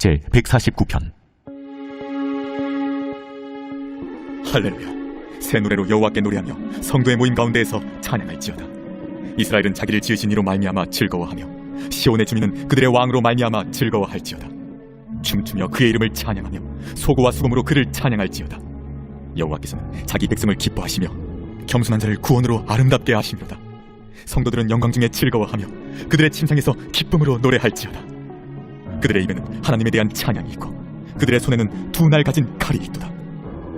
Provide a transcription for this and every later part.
제 149편. 할렐루야. 새 노래로 여호와께 노래하며 성도의 모임 가운데에서 찬양할지어다. 이스라엘은 자기를 지으신 이로 말미암아 즐거워하며 시온의 주민은 그들의 왕으로 말미암아 즐거워할지어다. 춤추며 그의 이름을 찬양하며 소고와 수금으로 그를 찬양할지어다. 여호와께서는 자기 백성을 기뻐하시며 겸손한 자를 구원으로 아름답게 하시리로다. 성도들은 영광 중에 즐거워하며 그들의 침상에서 기쁨으로 노래할지어다. 그들의 입에는 하나님에 대한 찬양이 있고 그들의 손에는 두 날 가진 칼이 있도다.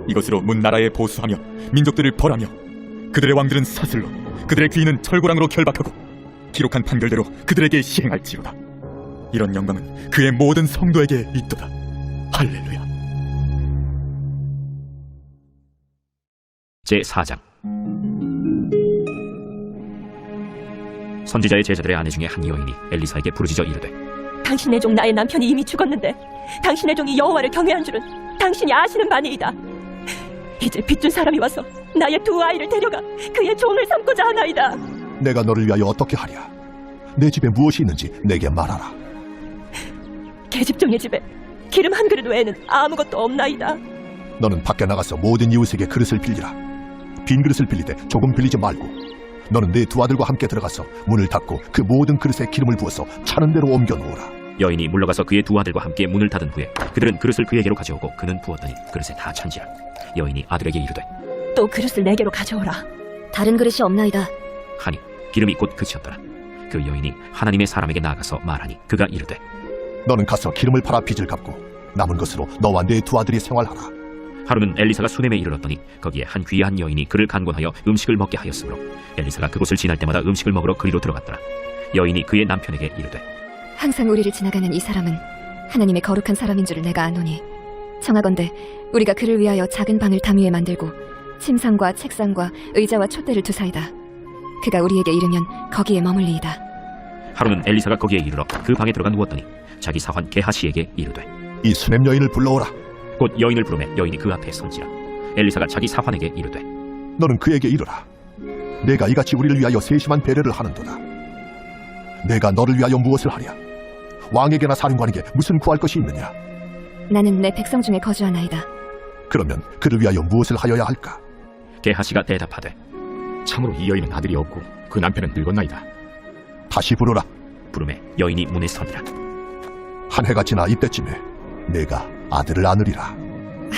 이것으로 문 나라에 보수하며 민족들을 벌하며 그들의 왕들은 사슬로 그들의 귀인은 철고랑으로 결박하고 기록한 판결대로 그들에게 시행할지로다. 이런 영광은 그의 모든 성도에게 있도다. 할렐루야. 제4장. 선지자의 제자들의 아내 중에 한 여인이 엘리사에게 부르짖어 이르되, 당신의 종 나의 남편이 이미 죽었는데 당신의 종이 여호와를 경외한 줄은 당신이 아시는 바니이다. 이제 빚준 사람이 와서 나의 두 아이를 데려가 그의 종을 삼고자 하나이다. 내가 너를 위하여 어떻게 하랴? 내 집에 무엇이 있는지 내게 말하라. 계집종의 집에 기름 한 그릇 외에는 아무것도 없나이다. 너는 밖에 나가서 모든 이웃에게 그릇을 빌리라. 빈 그릇을 빌릴 때 조금 빌리지 말고 너는 네 두 아들과 함께 들어가서 문을 닫고 그 모든 그릇에 기름을 부어서 차는 대로 옮겨 놓으라. 여인이 물러가서 그의 두 아들과 함께 문을 닫은 후에 그들은 그릇을 그에게로 가져오고 그는 부었더니 그릇에 다 찬지라. 여인이 아들에게 이르되, 또 그릇을 내게로 가져오라. 다른 그릇이 없나이다. 하니 기름이 곧 그치었더라. 그 여인이 하나님의 사람에게 나아가서 말하니 그가 이르되, 너는 가서 기름을 팔아 빚을 갚고 남은 것으로 너와 네 두 아들이 생활하라. 하루는 엘리사가 수넴에 이르렀더니 거기에 한 귀한 여인이 그를 간곤하여 음식을 먹게 하였으므로 엘리사가 그곳을 지날 때마다 음식을 먹으러 그리로 들어갔더라. 여인이 그의 남편에게 이르되, 항상 우리를 지나가는 이 사람은 하나님의 거룩한 사람인 줄을 내가 아노니 청하건대 우리가 그를 위하여 작은 방을 담 위에 만들고 침상과 책상과 의자와 촛대를 두사이다. 그가 우리에게 이르면 거기에 머물리이다. 하루는 엘리사가 거기에 이르러 그 방에 들어가 누웠더니 자기 사환 게하시에게 이르되, 이 수냄 여인을 불러오라. 곧 여인을 부르매 여인이 그 앞에 선지라. 엘리사가 자기 사환에게 이르되, 너는 그에게 이르라. 내가 이같이 우리를 위하여 세심한 배려를 하는도다. 내가 너를 위하여 무엇을 하랴? 왕에게나 사령관에게 무슨 구할 것이 있느냐? 나는 내 백성 중에 거주하나이다. 그러면 그를 위하여 무엇을 하여야 할까? 게하시가 대답하되, 참으로 이 여인은 아들이 없고 그 남편은 늙었나이다. 다시 부르라. 부르매 여인이 문에 서니라. 한 해가 지나 이때쯤에 내가 아들을 안으리라.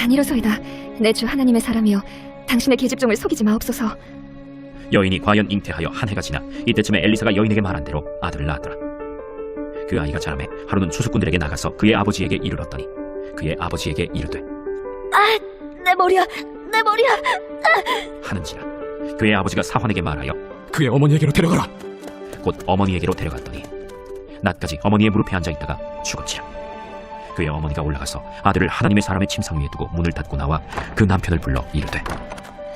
아니로소이다. 내 주 하나님의 사람이여, 당신의 계집종을 속이지 마옵소서. 여인이 과연 잉태하여 한 해가 지나 이때쯤에 엘리사가 여인에게 말한 대로 아들을 낳았더라. 그 아이가 자라매 하루는 추수꾼들에게 나가서 그의 아버지에게 이르렀더니 그의 아버지에게 이르되, 내 머리야, 내 머리야. 하는지라. 그의 아버지가 사환에게 말하여 그의 어머니에게로 데려가라. 곧 어머니에게로 데려갔더니 낮까지 어머니의 무릎에 앉아있다가 죽었지라. 그의 어머니가 올라가서 아들을 하나님의 사람의 침상 위에 두고 문을 닫고 나와 그 남편을 불러 이르되,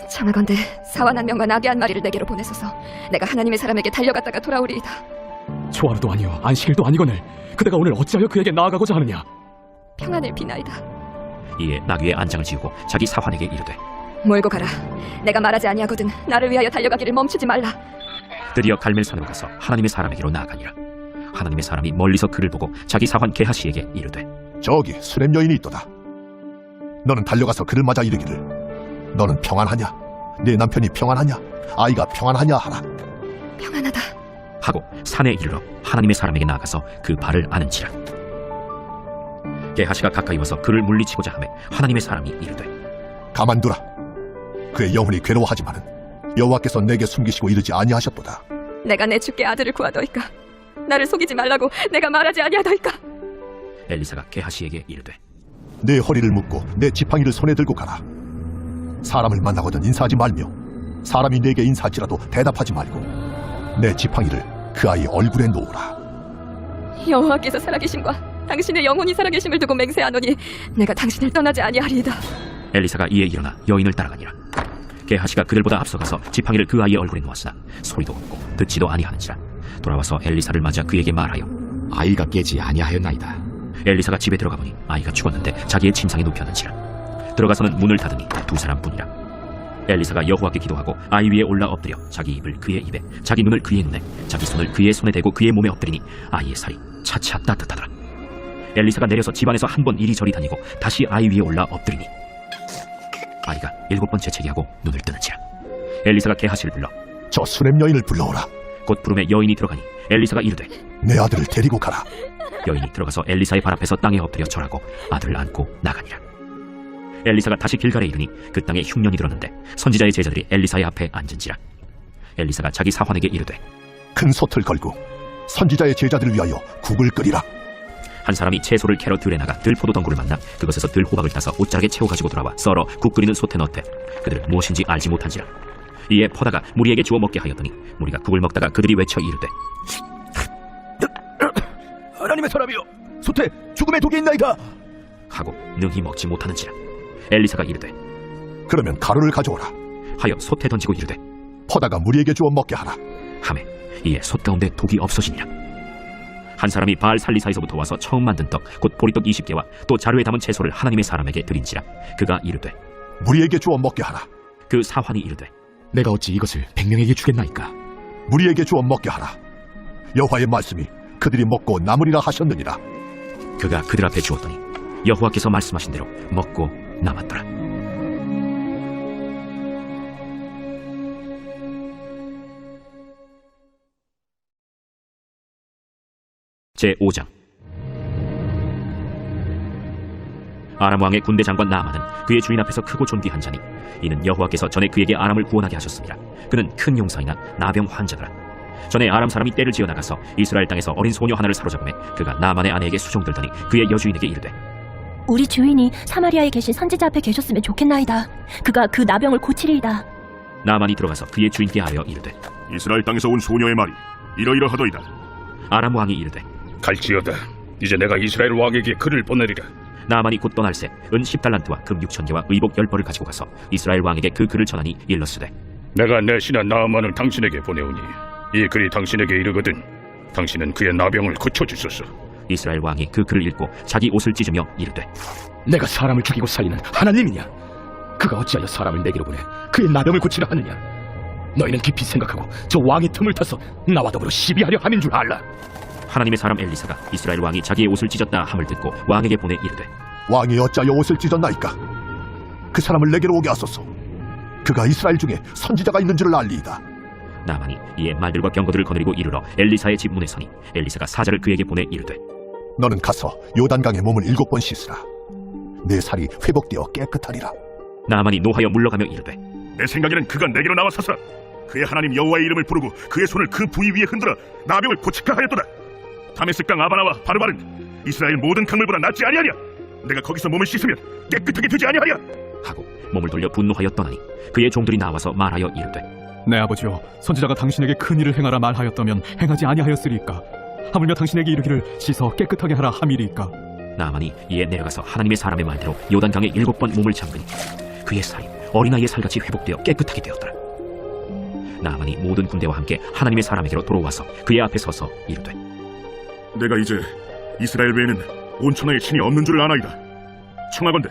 청하건대 사완 한 명과 나귀 한 마리를 내게로 보내소서. 내가 하나님의 사람에게 달려갔다가 돌아오리이다. 초하루도 아니요 안식일도 아니거늘 그대가 오늘 어찌하여 그에게 나아가고자 하느냐? 평안을 비나이다. 이에 나귀의 안장을 지우고 자기 사환에게 이르되, 몰고 가라. 내가 말하지 아니하거든 나를 위하여 달려가기를 멈추지 말라. 드디어 갈멜산으로 가서 하나님의 사람에게로 나아가니라. 하나님의 사람이 멀리서 그를 보고 자기 사환 게하시에게 이르되, 저기 수냄 여인이 있도다. 너는 달려가서 그를 맞아 이르기를, 너는 평안하냐? 네 남편이 평안하냐? 아이가 평안하냐 하라. 평안하다 하고 산에 이르러 하나님의 사람에게 나아가서 그 발을 아는지라. 게하시가 가까이 와서 그를 물리치고자 하매 하나님의 사람이 이르되, 가만두라. 그의 영혼이 괴로워하지만은 여호와께서 내게 숨기시고 이르지 아니하셨도다. 내가 내 주께 아들을 구하더이까. 나를 속이지 말라고 내가 말하지 아니하더이까. 엘리사가 게하시에게 이르되, 내 허리를 묶고 내 지팡이를 손에 들고 가라. 사람을 만나거든 인사하지 말며 사람이 내게 인사할지라도 대답하지 말고 내 지팡이를 그 아이 얼굴에 놓으라. 여호와께서 살아계심과 당신의 영혼이 살아계심을 두고 맹세하노니 내가 당신을 떠나지 아니하리이다. 엘리사가 이에 일어나 여인을 따라가니라. 게하시가 그들보다 앞서가서 지팡이를 그 아이의 얼굴에 놓았으나 소리도 없고 듣지도 아니하는지라. 돌아와서 엘리사를 맞아 그에게 말하여 아이가 깨지 아니하였나이다. 엘리사가 집에 들어가 보니 아이가 죽었는데 자기의 침상에 눕혔는지라. 들어가서는 문을 닫으니 두 사람뿐이라. 엘리사가 여호와께 기도하고 아이 위에 올라 엎드려 자기 입을 그의 입에 자기 눈을 그의 눈에 자기 손을 그의 손에 대고 그의 몸에 엎드리니 아이의 살이 차차 따뜻하더라. 엘리사가 내려서 집안에서 한 번 이리저리 다니고 다시 아이 위에 올라 엎드리니 아이가 7번 재채기하고 눈을 뜨는지라. 엘리사가 게하시를 불러 저 수렘 여인을 불러오라. 곧 부름에 여인이 들어가니 엘리사가 이르되 내 아들을 데리고 가라. 여인이 들어가서 엘리사의 발 앞에서 땅에 엎드려 절하고 아들을 안고 나가니라. 엘리사가 다시 길갈에 이르니 그 땅에 흉년이 들었는데 선지자의 제자들이 엘리사의 앞에 앉은지라. 엘리사가 자기 사환에게 이르되 큰 솥을 걸고 선지자의 제자들을 위하여 국을 끓이라. 한 사람이 채소를 캐러 들에 나가 들포도 덩굴을 만나 그것에서 들호박을 따서 옷자락에 채워 가지고 돌아와 썰어 국 끓이는 솥에 넣되 그들은 무엇인지 알지 못한지라. 이에 퍼다가 무리에게 주어 먹게 하였더니 무리가 국을 먹다가 그들이 외쳐 이르되 하나님의 사람이여, 솥에 죽음의 독이 있나이다. 하고 능히 먹지 못하는지라. 엘리사가 이르되 그러면 가루를 가져오라. 하여 솥에 던지고 이르되 퍼다가 무리에게 주어 먹게 하라. 하매 이에 솥 가운데 독이 없어지니라. 한 사람이 바알 살리사에서부터 와서 처음 만든 떡 곧 보리떡 20개와 또 자루에 담은 채소를 하나님의 사람에게 드린지라. 그가 이르되 무리에게 주어 먹게 하라. 그 사환이 이르되 내가 어찌 이것을 100명에게 주겠나이까? 무리에게 주어 먹게 하라. 여호와의 말씀이 그들이 먹고 남으리라 하셨느니라. 그가 그들 앞에 주었더니 여호와께서 말씀하신 대로 먹고 남았더라. 제5장. 아람 왕의 군대 장관 나아만은 그의 주인 앞에서 크고 존귀한 자니 이는 여호와께서 전에 그에게 아람을 구원하게 하셨습니다. 그는 큰 용사이나 나병 환자더라. 전에 아람 사람이 떼를 지어 나가서 이스라엘 땅에서 어린 소녀 하나를 사로잡음에 그가 나만의 아내에게 수종들더니 그의 여주인에게 이르되 우리 주인이 사마리아에 계신 선지자 앞에 계셨으면 좋겠나이다. 그가 그 나병을 고치리이다. 나만이 들어가서 그의 주인께 아뢰어 이르되 이스라엘 땅에서 온 소녀의 말이 이러이러하더이다. 아람 왕이 이르되 갈지어다. 이제 내가 이스라엘 왕에게 글을 보내리라. 나만이 곧 떠날새 은 10달란트와 금 6,000개와 의복 10벌을 가지고 가서 이스라엘 왕에게 그 글을 전하니 일렀으되 내가 내 신하 나아만을 당신에게 보내오니 이 글이 당신에게 이르거든 당신은 그의 나병을 고쳐주소서. 이스라엘 왕이 그 글을 읽고 자기 옷을 찢으며 이르되 내가 사람을 죽이고 살리는 하나님이냐? 그가 어찌하여 사람을 내게로 보내 그의 나병을 고치려 하느냐? 너희는 깊이 생각하고 저 왕의 틈을 타서 나와 더불어 시비하려 함인 줄 알라. 하나님의 사람 엘리사가 이스라엘 왕이 자기의 옷을 찢었다 함을 듣고 왕에게 보내 이르되 왕이 어찌하여 옷을 찢었나이까? 그 사람을 내게로 오게 하소서. 그가 이스라엘 중에 선지자가 있는 줄을 알리이다. 나만이 이에 말들과 병거들을 거느리고 이르러 엘리사의 집 문에 서니 엘리사가 사자를 그에게 보내 이르되 너는 가서 요단강에 몸을 7번 씻으라. 내 살이 회복되어 깨끗하리라. 나만이 노하여 물러가며 이르되 내 생각에는 그가 내게로 나와서서 그의 하나님 여호와의 이름을 부르고 그의 손을 그 부위 위에 흔들어 나병을 고칠까 하였도다. 다메섹강 아바나와 바르바른 이스라엘 모든 강물보다 낫지 아니하냐? 내가 거기서 몸을 씻으면 깨끗하게 되지 아니하냐? 하고 몸을 돌려 분노하여 떠나니 그의 종들이 나와서 말하여 이르되 내 아버지여, 선지자가 당신에게 큰 일을 행하라 말하였다면 행하지 아니하였으리까? 하물며 당신에게 이르기를 씻어 깨끗하게 하라 함이리까? 나만이 이에 내려가서 하나님의 사람의 말대로 요단강에 7번 몸을 잠그니 그의 살이 어린아이의 살같이 회복되어 깨끗하게 되었더라. 나만이 모든 군대와 함께 하나님의 사람에게로 돌아와서 그의 앞에 서서 이르되 내가 이제 이스라엘 외에는 온 천하에 신이 없는 줄을 아나이다. 청하건대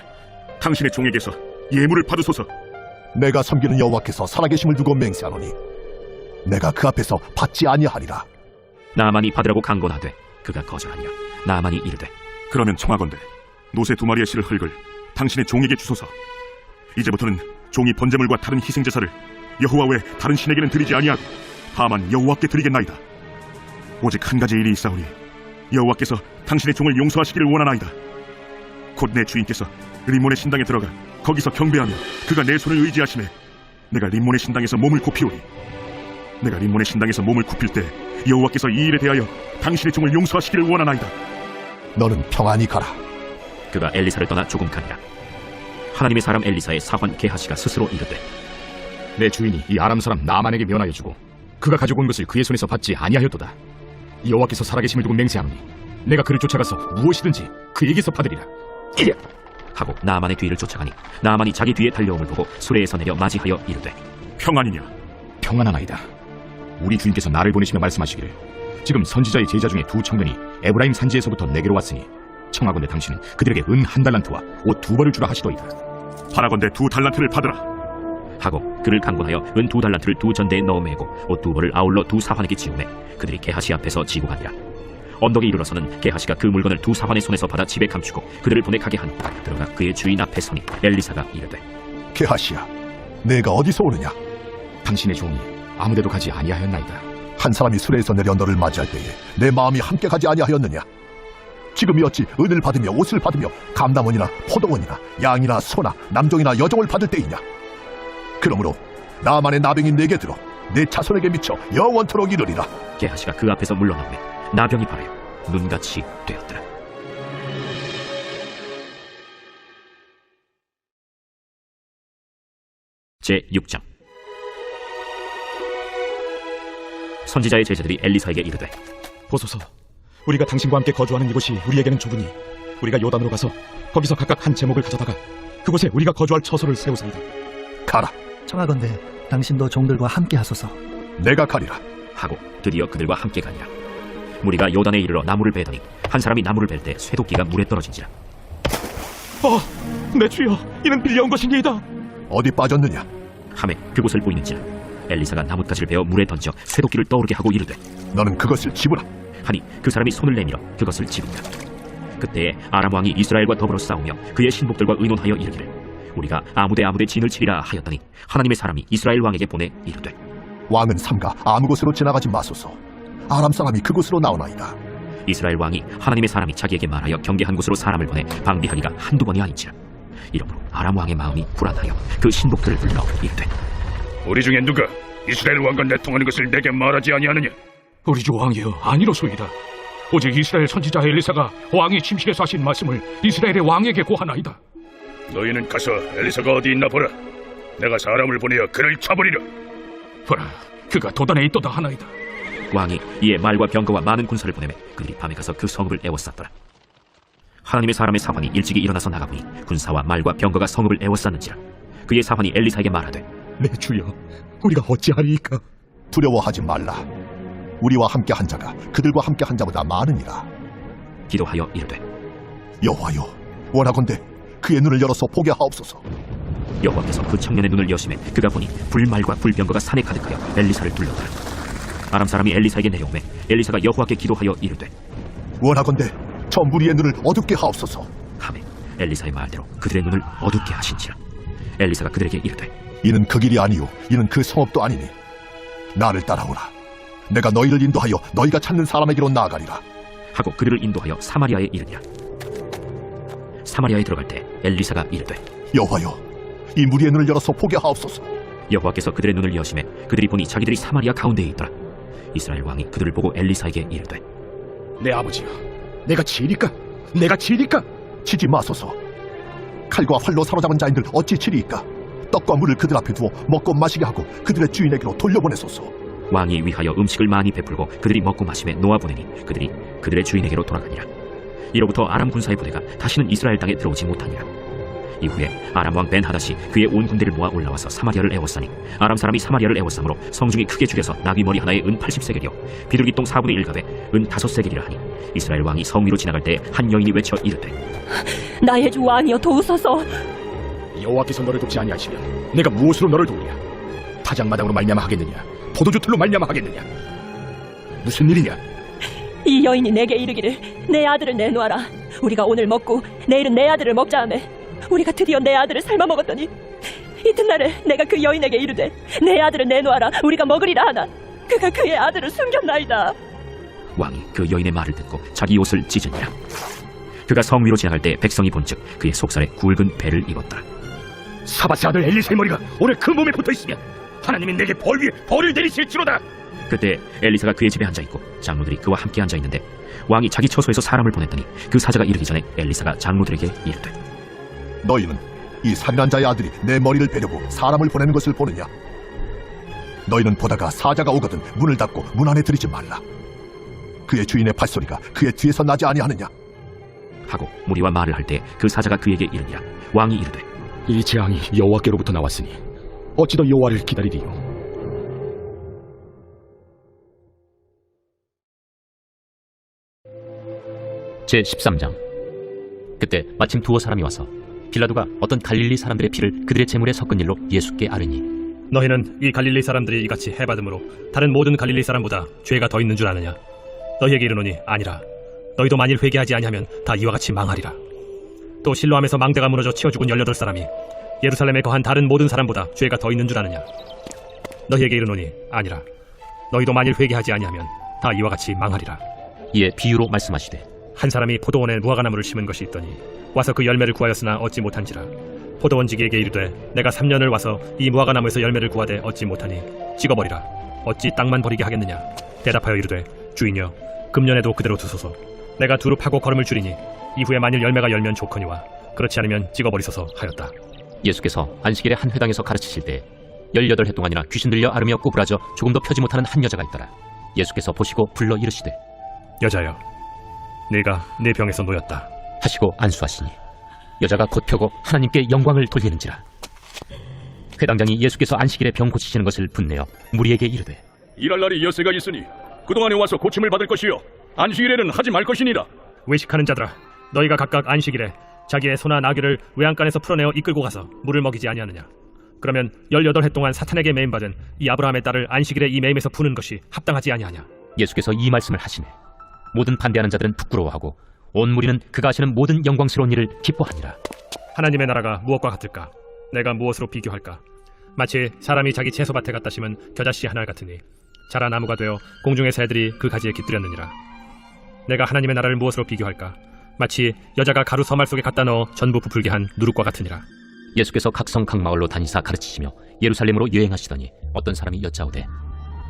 당신의 종에게서 예물을 받으소서. 내가 섬기는 여호와께서 살아계심을 두고 맹세하노니 내가 그 앞에서 받지 아니하리라. 나만이 받으라고 강권하되 그가 거절하니라. 나만이 이르되 그러면 청하건대 노새 2마리의 실을 흙을 당신의 종에게 주소서. 이제부터는 종이 번제물과 다른 희생제사를 여호와 외 다른 신에게는 드리지 아니하고 다만 여호와께 드리겠나이다. 오직 한 가지 일이 있사오니 여호와께서 당신의 종을 용서하시기를 원하나이다. 곧 내 주인께서 림몬의 신당에 들어가 거기서 경배하며 그가 내 손을 의지하시매 내가 림몬의 신당에서 몸을 굽히오니 내가 림몬의 신당에서 몸을 굽힐 때 여호와께서 이 일에 대하여 당신의 종을 용서하시기를 원하나이다. 너는 평안히 가라. 그가 엘리사를 떠나 조금 가니라. 하나님의 사람 엘리사의 사환 게하시가 스스로 이르되 내 주인이 이 아람 사람 나만에게 면하여 주고 그가 가지고 온 것을 그의 손에서 받지 아니하였도다. 여호와께서 살아계심을 두고 맹세하노니 내가 그를 쫓아가서 무엇이든지 그에게서 받으리라. 하고 나만의 뒤를 쫓아가니 나만이 자기 뒤에 달려옴을 보고 수레에서 내려 맞이하여 이르되 평안이냐? 평안하나이다. 우리 주인께서 나를 보내시며 말씀하시기를 지금 선지자의 제자 중에 2 청년이 에브라임 산지에서부터 내게로 왔으니 청하건대 당신은 그들에게 은 1달란트와 옷 2벌을 주라 하시도이다. 바라건대 2달란트를 받으라. 하고 그를 강권하여 은 2달란트를 2 전대에 넣어 매고 옷 2벌을 아울러 2 사환에게 지우매 그들이 게하시 앞에서 지고 가니라. 언덕에 이르러서는 게하시가 그 물건을 두 사환의 손에서 받아 집에 감추고 그들을 보내 가게 한 후 들어가 그의 주인 앞에 서니 엘리사가 이르되 게하시야, 내가 어디서 오느냐? 당신의 종이 아무데도 가지 아니하였나이다. 한 사람이 수레에서 내려 너를 맞이할 때에 내 마음이 함께 가지 아니하였느냐? 지금이 어찌 은을 받으며 옷을 받으며 감남원이나 포도원이나 양이나 소나 남종이나 여종을 받을 때이냐? 그러므로 나만의 나병이 내게 들어 내 자손에게 미쳐 영원토록 이르리라. 게하시가 그 앞에서 물러나오매 나병이 발하여 눈같이 되었더라. 제6장. 선지자의 제자들이 엘리사에게 이르되 보소서, 우리가 당신과 함께 거주하는 이곳이 우리에게는 좁으니 우리가 요단으로 가서 거기서 각각 한 제목을 가져다가 그곳에 우리가 거주할 처소를 세우사이다. 가라. 청하건대 당신도 종들과 함께 하소서. 내가 가리라. 하고 드디어 그들과 함께 가니라. 무리가 요단에 이르러 나무를 베더니 한 사람이 나무를 벨 때 쇠도끼가 물에 떨어진지라. 내 주여, 이는 빌려온 것이니이다. 어디 빠졌느냐? 하매 그곳을 보이는지라 엘리사가 나뭇가지를 베어 물에 던져 쇠도끼를 떠오르게 하고 이르되 너는 그것을 집으라. 하니 그 사람이 손을 내밀어 그것을 집은다. 그때에 아람 왕이 이스라엘과 더불어 싸우며 그의 신복들과 의논하여 이르기를 우리가 아무데 진을 치리라 하였더니 하나님의 사람이 이스라엘 왕에게 보내 이르되 왕은 삼가 아무 곳으로 지나가지 마소서. 아람 사람이 그곳으로 나오나이다. 이스라엘 왕이 하나님의 사람이 자기에게 말하여 경계한 곳으로 사람을 보내 방비하기가 한두 번이 아닌지라. 이러므로 아람 왕의 마음이 불안하여 그 신복들을 불러 이르되 우리 중에 누가 이스라엘 왕과 내통하는 것을 내게 말하지 아니하느냐? 우리 주 왕이여, 아니로소이다. 오직 이스라엘 선지자 엘리사가 왕이 침실에서 하신 말씀을 이스라엘의 왕에게 고하나이다. 너희는 가서 엘리사가 어디 있나 보라. 내가 사람을 보내어 그를 잡으리라. 보라, 그가 도단에 있도다 하나이다. 왕이 이에 말과 병거와 많은 군사를 보내매 그들이 밤에 가서 그 성읍을 에워쌌더라. 하나님의 사람의 사환이 일찍이 일어나서 나가보니 군사와 말과 병거가 성읍을 에워쌌는지라. 그의 사환이 엘리사에게 말하되 내 주여, 우리가 어찌하리이까? 두려워하지 말라. 우리와 함께 한 자가 그들과 함께 한 자보다 많으니라. 기도하여 이르되 여호와여, 원하건대 그의 눈을 열어서 보게 하옵소서. 여호와께서 그 청년의 눈을 여심해 그가 보니 불말과 불병거가 산에 가득하여 엘리사를 둘렀더라. 아람 사람이 엘리사에게 내려오매 엘리사가 여호와께 기도하여 이르되 원하건대 저 무리의 눈을 어둡게 하옵소서. 하매 엘리사의 말대로 그들의 눈을 어둡게 하신지라. 엘리사가 그들에게 이르되 이는 그 길이 아니요 이는 그 성읍도 아니니 나를 따라오라. 내가 너희를 인도하여 너희가 찾는 사람에게로 나아가리라. 하고 그들을 인도하여 사마리아에 이르니라. 사마리아에 들어갈 때 엘리사가 이르되 여호와여, 이 무리의 눈을 열어서 보게 하옵소서. 여호와께서 그들의 눈을 여심해 그들이 보니 자기들이 사마리아 가운데에 있더라. 이스라엘 왕이 그들을 보고 엘리사에게 이르되 내 아버지여, 내가 치리까? 내가 치리까? 치지 마소서. 칼과 활로 사로잡은 자인들 어찌 치리이까? 떡과 물을 그들 앞에 두어 먹고 마시게 하고 그들의 주인에게로 돌려보내소서. 왕이 위하여 음식을 많이 베풀고 그들이 먹고 마심에 놓아보내니 그들이 그들의 주인에게로 돌아가니라. 이로부터 아람 군사의 부대가 다시는 이스라엘 땅에 들어오지 못하니라. 이후에 아람 왕 벤하닷이 그의 온 군대를 모아 올라와서 사마리아를 에워싸니 아람 사람이 사마리아를 에워싸므로 성중이 크게 죽여서 나귀머리 하나에 은 80세겔이요 비둘기똥 4분의 1갑에 은 5세겔이라 하니 이스라엘 왕이 성 위로 지나갈 때 한 여인이 외쳐 이르되 나의 주 왕이여 도우소서. 여호와께서 너를 돕지 아니하시면 내가 무엇으로 너를 도우랴? 타작마당으로 말미암아 하겠느냐? 포도주 틀로 말미암아 하겠느냐? 무슨 일이냐? 이 여인이 내게 이르기를 내 아들을 내놓아라. 우리가 오늘 먹고 내일은 내 아들을 먹자 하매 우리가 드디어 내 아들을 삶아 먹었더니 이튿날에 내가 그 여인에게 이르되 내 아들을 내놓아라. 우리가 먹으리라 하나 그가 그의 아들을 숨겼나이다. 왕이 그 여인의 말을 듣고 자기 옷을 찢으니라. 그가 성 위로 지나갈 때 백성이 본즉 그의 속살에 굵은 배를 입었더라. 사바스 아들 엘리사의 머리가 오늘 그 몸에 붙어있으면 하나님이 내게 벌 위에 벌을 내리실지로다. 그때 엘리사가 그의 집에 앉아있고 장로들이 그와 함께 앉아있는데 왕이 자기 처소에서 사람을 보냈더니 그 사자가 이르기 전에 엘리사가 장로들에게 이르되 너희는 이 살인한 자의 아들이 내 머리를 베려고 사람을 보내는 것을 보느냐? 너희는 보다가 사자가 오거든 문을 닫고 문 안에 들이지 말라. 그의 주인의 발소리가 그의 뒤에서 나지 아니하느냐? 하고 무리와 말을 할 때 그 사자가 그에게 이르니라. 왕이 이르되 이 재앙이 여호와께로부터 나왔으니 어찌 더 여호와를 기다리리요? 제13장. 그때 마침 두어 사람이 와서 빌라도가 어떤 갈릴리 사람들의 피를 그들의 제물에 섞은 일로 예수께 아뢰니 너희는 이 갈릴리 사람들이 이같이 해받음으로 다른 모든 갈릴리 사람보다 죄가 더 있는 줄 아느냐? 너희에게 이르노니 아니라 너희도 만일 회개하지 아니하면 다 이와 같이 망하리라. 또 실로암에서 망대가 무너져 치어 죽은 18사람이 예루살렘에 거한 다른 모든 사람보다 죄가 더 있는 줄 아느냐? 너희에게 이르노니 아니라 너희도 만일 회개하지 아니하면 다 이와 같이 망하리라. 이에 비유로 말씀하시되 한 사람이 포도원에 무화과나무를 심은 것이 있더니 와서 그 열매를 구하였으나 얻지 못한지라. 포도원지기에게 이르되 내가 3년을 와서 이 무화과나무에서 열매를 구하되 얻지 못하니 찍어버리라. 어찌 땅만 버리게 하겠느냐? 대답하여 이르되 주인이여 금년에도 그대로 두소서. 내가 두루 파고 걸음을 줄이니 이후에 만일 열매가 열면 좋거니와 그렇지 않으면 찍어버리소서 하였다. 예수께서 안식일에 한 회당에서 가르치실 때 18해 동안이나 귀신 들려 앓으며 구부라져 조금도 펴지 못하는 한 여자가 있더라. 예수께서 보시고 불러 이르시되 여자여 네가 내 병에서 놓였다 하시고 안수하시니 여자가 곧 펴고 하나님께 영광을 돌리는지라. 회당장이 예수께서 안식일에 병 고치시는 것을 분내어 무리에게 이르되 일할 날이 엿새가 있으니 그동안에 와서 고침을 받을 것이요 안식일에는 하지 말 것이니라. 외식하는 자들아 너희가 각각 안식일에 자기의 소나 나귀를 외양간에서 풀어내어 이끌고 가서 물을 먹이지 아니하느냐? 그러면 18해 동안 사탄에게 매임받은 이 아브라함의 딸을 안식일에 이 매임에서 푸는 것이 합당하지 아니하냐? 예수께서 이 말씀을 하시네 모든 반대하는 자들은 부끄러워하고 온 무리는 그가 하시는 모든 영광스러운 일을 기뻐하니라. 하나님의 나라가 무엇과 같을까? 내가 무엇으로 비교할까? 마치 사람이 자기 채소밭에 갖다 심은 겨자씨 하나 같으니 자라 나무가 되어 공중의 새들이 그 가지에 깃들였느니라. 내가 하나님의 나라를 무엇으로 비교할까? 마치 여자가 가루 서말 속에 갖다 넣어 전부 부풀게 한 누룩과 같으니라. 예수께서 각성 각 마을로 다니사 가르치시며 예루살렘으로 여행하시더니 어떤 사람이 여짜오되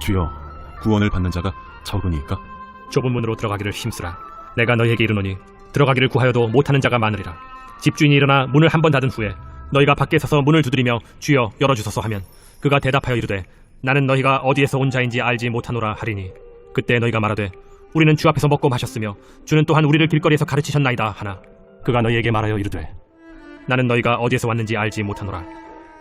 주여, 구원을 받는 자가 적으니까? 좁은 문으로 들어가기를 힘쓰라. 내가 너희에게 이르노니 들어가기를 구하여도 못하는 자가 많으리라. 집주인이 일어나 문을 한 번 닫은 후에 너희가 밖에 서서 문을 두드리며 주여 열어주소서 하면 그가 대답하여 이르되 나는 너희가 어디에서 온 자인지 알지 못하노라 하리니 그때 너희가 말하되 우리는 주 앞에서 먹고 마셨으며 주는 또한 우리를 길거리에서 가르치셨나이다 하나 그가 너희에게 말하여 이르되 나는 너희가 어디에서 왔는지 알지 못하노라.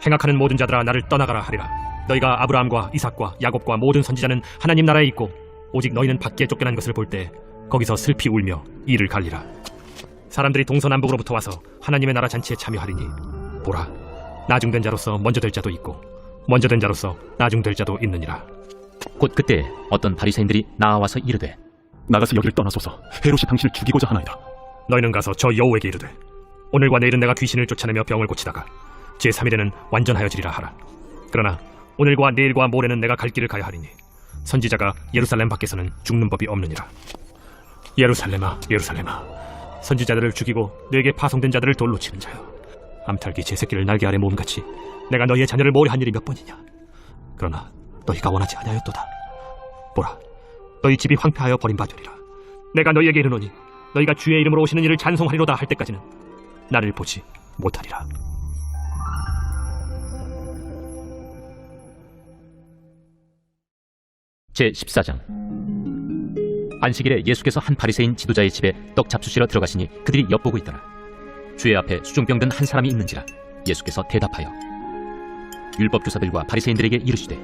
행악하는 모든 자들아 나를 떠나가라 하리라. 너희가 아브라함과 이삭과 야곱과 모든 선지자는 하나님 나라에 있고 오직 너희는 밖에 쫓겨난 것을 볼 때 거기서 슬피 울며 이를 갈리라. 사람들이 동서남북으로부터 와서 하나님의 나라 잔치에 참여하리니 보라 나중된 자로서 먼저 될 자도 있고 먼저 된 자로서 나중될 자도 있느니라. 곧 그때 어떤 바리새인들이 나와서 이르되 나가서 여기를 떠나소서. 헤롯이 당신을 죽이고자 하나이다. 너희는 가서 저 여호에게 이르되 오늘과 내일은 내가 귀신을 쫓아내며 병을 고치다가 제3일에는 완전하여지리라 하라. 그러나 오늘과 내일과 모레는 내가 갈 길을 가야 하리니 선지자가 예루살렘 밖에서는 죽는 법이 없느니라. 예루살렘아 예루살렘아 선지자들을 죽이고 너에게 파송된 자들을 돌로 치는 자여 암탉이 제 새끼를 날개 아래 모음같이 내가 너희의 자녀를 모으려 한 일이 몇 번이냐. 그러나 너희가 원하지 아니하였도다. 보라 너희 집이 황폐하여 버림받으리라. 내가 너희에게 이르노니 너희가 주의 이름으로 오시는 이를 찬송하리로다 할 때까지는 나를 보지 못하리라. 제14장 안식일에 예수께서 한 바리새인 지도자의 집에 떡 잡수시러 들어가시니 그들이 엿보고 있더라. 주의 앞에 수종병 든 한 사람이 있는지라. 예수께서 대답하여 율법교사들과 바리새인들에게 이르시되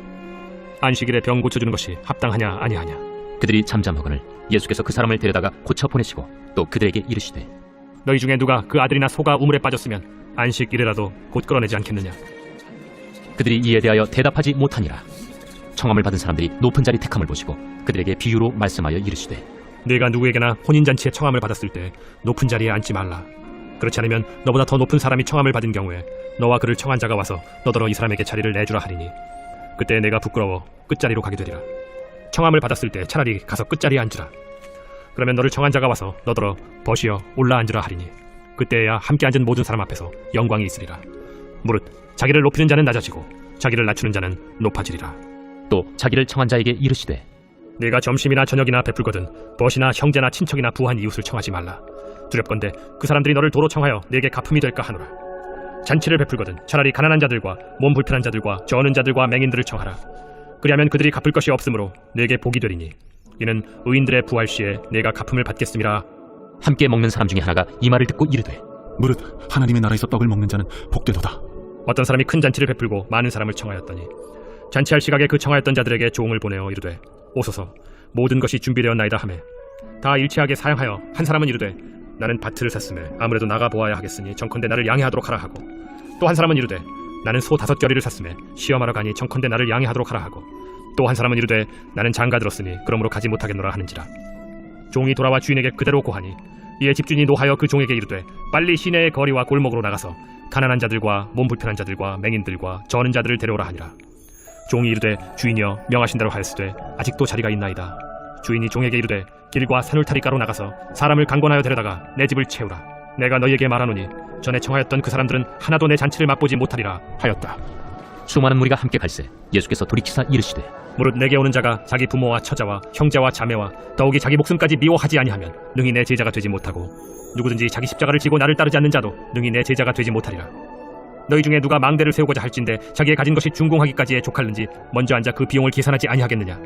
안식일에 병 고쳐주는 것이 합당하냐 아니하냐. 그들이 잠잠하거늘 예수께서 그 사람을 데려다가 고쳐 보내시고 또 그들에게 이르시되 너희 중에 누가 그 아들이나 소가 우물에 빠졌으면 안식일에라도 곧 끌어내지 않겠느냐. 그들이 이에 대하여 대답하지 못하니라. 청함을 받은 사람들이 높은 자리 택함을 보시고 그들에게 비유로 말씀하여 이르시되 네가 누구에게나 혼인잔치에 청함을 받았을 때 높은 자리에 앉지 말라. 그렇지 않으면 너보다 더 높은 사람이 청함을 받은 경우에 너와 그를 청한 자가 와서 너더러 이 사람에게 자리를 내주라 하리니 그때 내가 부끄러워 끝자리로 가게 되리라. 청함을 받았을 때 차라리 가서 끝자리에 앉으라. 그러면 너를 청한 자가 와서 너더러 벗이어 올라 앉으라 하리니 그때야 함께 앉은 모든 사람 앞에서 영광이 있으리라. 무릇 자기를 높이는 자는 낮아지고 자기를 낮추는 자는 높아지리라. 또 자기를 청한 자에게 이르시되 네가 점심이나 저녁이나 베풀거든 벗이나 형제나 친척이나 부한 이웃을 청하지 말라. 두렵건대 그 사람들이 너를 도로 청하여 네게 갚음이 될까 하노라. 잔치를 베풀거든 차라리 가난한 자들과 몸 불편한 자들과 저어는 자들과 맹인들을 청하라. 그리하면 그들이 갚을 것이 없으므로 네게 복이 되리니 이는 의인들의 부활 시에 네가 갚음을 받겠음이라. 함께 먹는 사람 중에 하나가 이 말을 듣고 이르되 무릇 하나님의 나라에서 떡을 먹는 자는 복되도다. 어떤 사람이 큰 잔치를 베풀고 많은 사람을 청하였더니 잔치할 시각에 그 청하였던 자들에게 종을 보내어 이르되 오소서 모든 것이 준비되었나이다 하매 다 일치하게 사양하여 한 사람은 이르되 나는 밭을 샀음에 아무래도 나가 보아야 하겠으니 정컨대 나를 양해하도록 하라 하고 또 한 사람은 이르되 나는 소 5겨리를 샀음에 시험하러 가니 정컨대 나를 양해하도록 하라 하고 또 한 사람은 이르되 나는 장가 들었으니 그러므로 가지 못하겠노라 하는지라. 종이 돌아와 주인에게 그대로 고하니 이에 집주인이 노하여 그 종에게 이르되 빨리 시내의 거리와 골목으로 나가서 가난한 자들과 몸 불편한 자들과 맹인들과 저는 자들을 데려오라 하니라. 종이 이르되 주인이여 명하신 대로 하였으되 아직도 자리가 있나이다. 주인이 종에게 이르되 길과 산울타리가로 나가서 사람을 강권하여 데려다가 내 집을 채우라. 내가 너희에게 말하노니 전에 청하였던 그 사람들은 하나도 내 잔치를 맛보지 못하리라 하였다. 수많은 무리가 함께 갈새 예수께서 돌이키사 이르시되 무릇 내게 오는 자가 자기 부모와 처자와 형제와 자매와 더욱이 자기 목숨까지 미워하지 아니하면 능히 내 제자가 되지 못하고 누구든지 자기 십자가를 지고 나를 따르지 않는 자도 능히 내 제자가 되지 못하리라. 너희 중에 누가 망대를 세우고자 할진대 자기의 가진 것이 준공하기까지에 족할는지 먼저 앉아 그 비용을 계산하지 아니하겠느냐.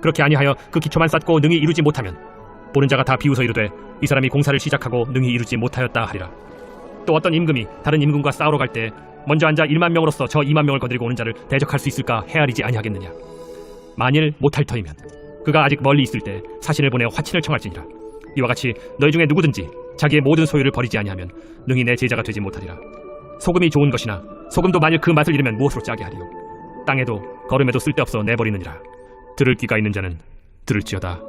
그렇게 아니하여 그 기초만 쌓고 능히 이루지 못하면 보는 자가 다 비웃어 이르되 이 사람이 공사를 시작하고 능히 이루지 못하였다 하리라. 또 어떤 임금이 다른 임금과 싸우러 갈 때 먼저 앉아 1만 명으로서 저 2만 명을 거느리고 오는 자를 대적할 수 있을까 헤아리지 아니하겠느냐. 만일 못할 터이면 그가 아직 멀리 있을 때 사신을 보내 화친을 청할지니라. 이와 같이 너희 중에 누구든지 자기의 모든 소유를 버리지 아니하면 능히 내 제자가 되지 못하리라. 소금이 좋은 것이나 소금도 만일 그 맛을 잃으면 무엇으로 짜게 하리요. 땅에도 거름에도 쓸데없어 내버리느니라. 들을 귀가 있는 자는 들을지어다.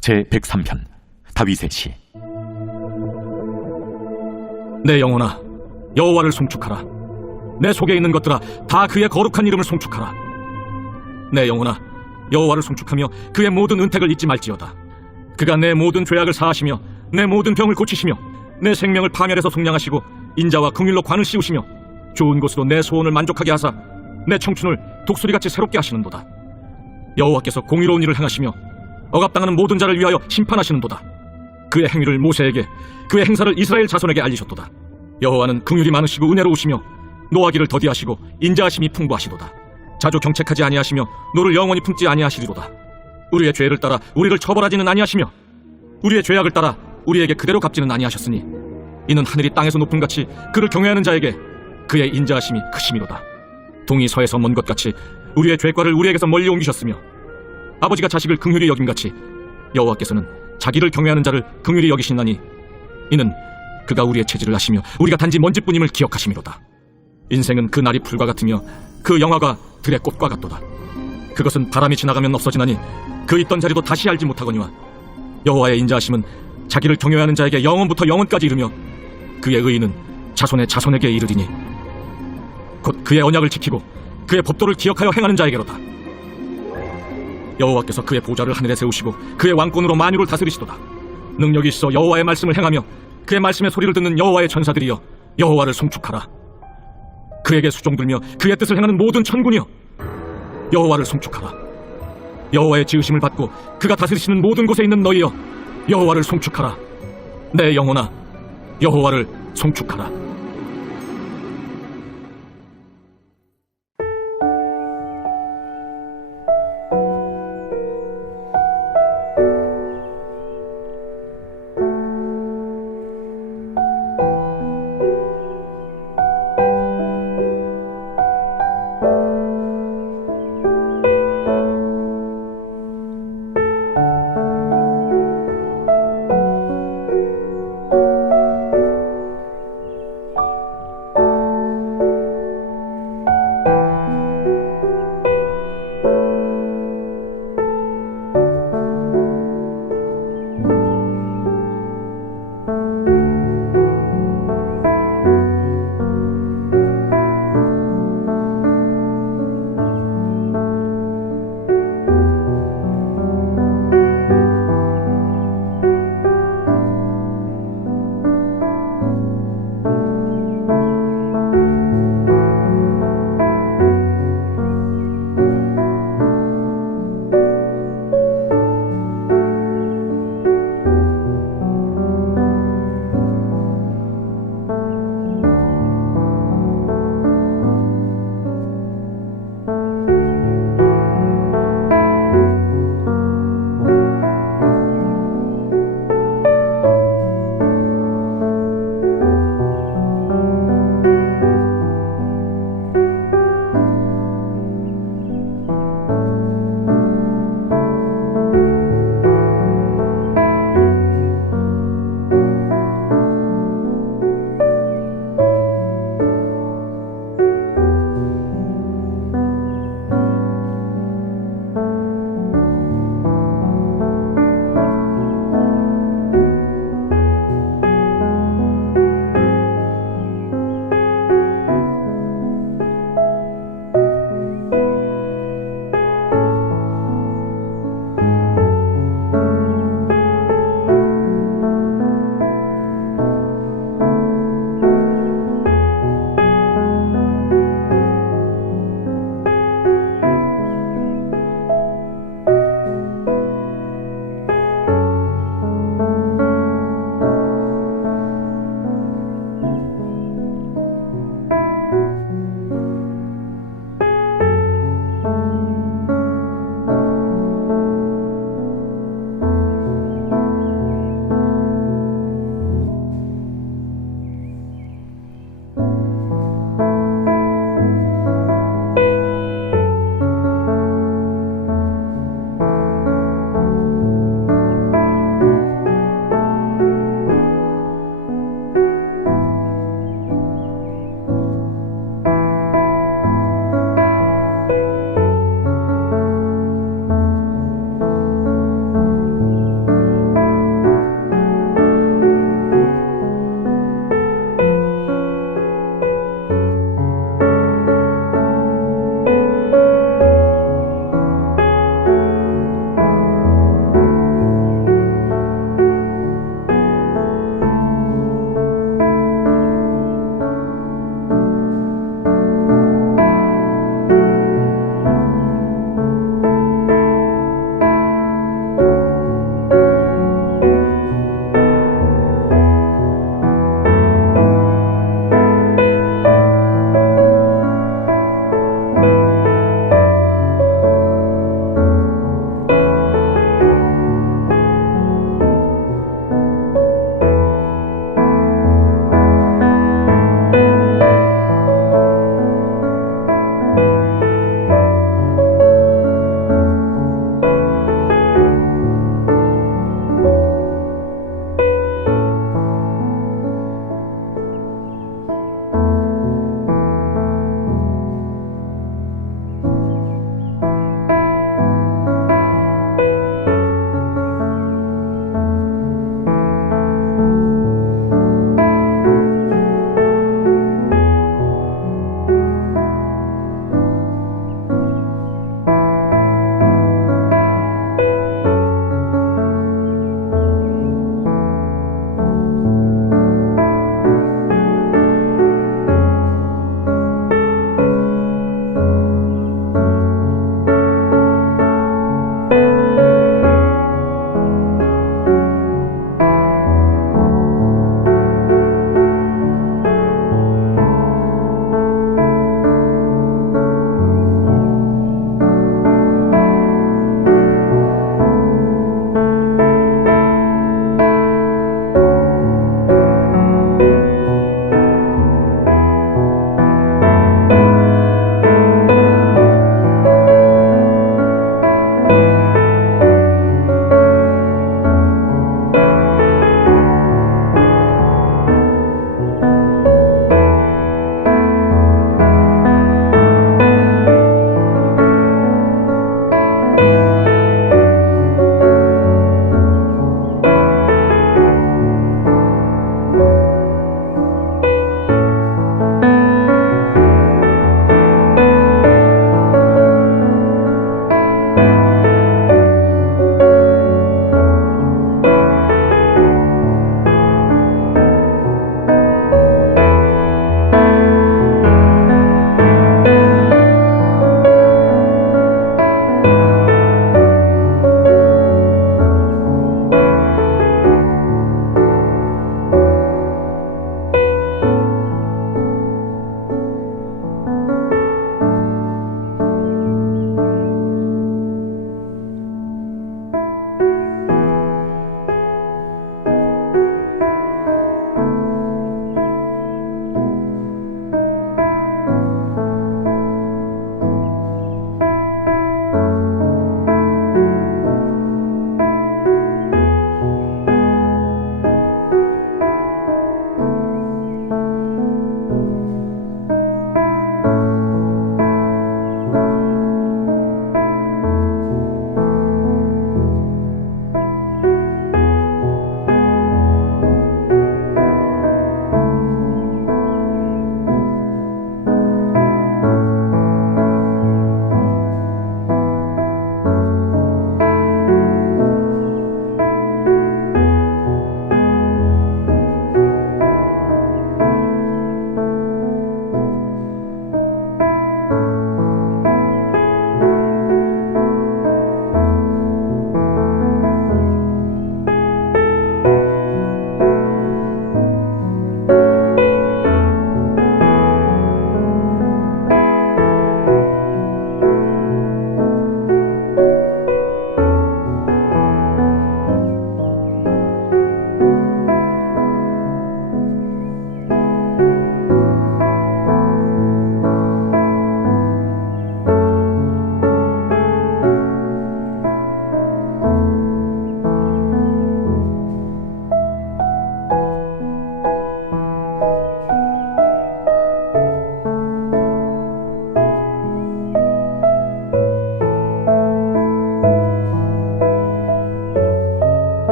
제103편 다윗의 시. 내 영혼아 여호와를 송축하라. 내 속에 있는 것들아 다 그의 거룩한 이름을 송축하라. 내 영혼아 여호와를 송축하며 그의 모든 은택을 잊지 말지어다. 그가 내 모든 죄악을 사하시며 내 모든 병을 고치시며 내 생명을 파멸해서 속량하시고 인자와 긍휼로 관을 씌우시며 좋은 곳으로 내 소원을 만족하게 하사 내 청춘을 독수리같이 새롭게 하시는도다. 여호와께서 공의로운 일을 행하시며 억압당하는 모든 자를 위하여 심판하시는도다. 그의 행위를 모세에게 그의 행사를 이스라엘 자손에게 알리셨도다. 여호와는 긍휼이 많으시고 은혜로우시며 노하기를 더디하시고 인자하심이 풍부하시도다. 자주 경책하지 아니하시며 노를 영원히 품지 아니하시리로다. 우리의 죄를 따라 우리를 처벌하지는 아니하시며 우리의 죄악을 따라 우리에게 그대로 갚지는 아니하셨으니 이는 하늘이 땅에서 높음같이 그를 경외하는 자에게 그의 인자하심이 크심이로다. 동이 서에서 먼 것 같이 우리의 죄과를 우리에게서 멀리 옮기셨으며 아버지가 자식을 긍휼히 여김같이 여호와께서는 자기를 경외하는 자를 긍휼히 여기시나니 이는 그가 우리의 체질을 아시며 우리가 단지 먼지뿐임을 기억하심이로다. 인생은 그 날이 풀과 같으며 그 영화가 들의 꽃과 같도다. 그것은 바람이 지나가면 없어지나니 그 있던 자리도 다시 알지 못하거니와 여호와의 인자하심은 자기를 경외하는 자에게 영원부터 영원까지 이르며 그의 의인은 자손의 자손에게 이르리니 곧 그의 언약을 지키고 그의 법도를 기억하여 행하는 자에게로다. 여호와께서 그의 보좌를 하늘에 세우시고 그의 왕권으로 만유를 다스리시도다. 능력이 있어 여호와의 말씀을 행하며 그의 말씀의 소리를 듣는 여호와의 전사들이여 여호와를 송축하라. 그에게 수종들며 그의 뜻을 행하는 모든 천군이여 여호와를 송축하라. 여호와의 지으심을 받고 그가 다스리시는 모든 곳에 있는 너희여 여호와를 송축하라. 내 영혼아 여호와를 송축하라.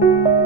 하시니라.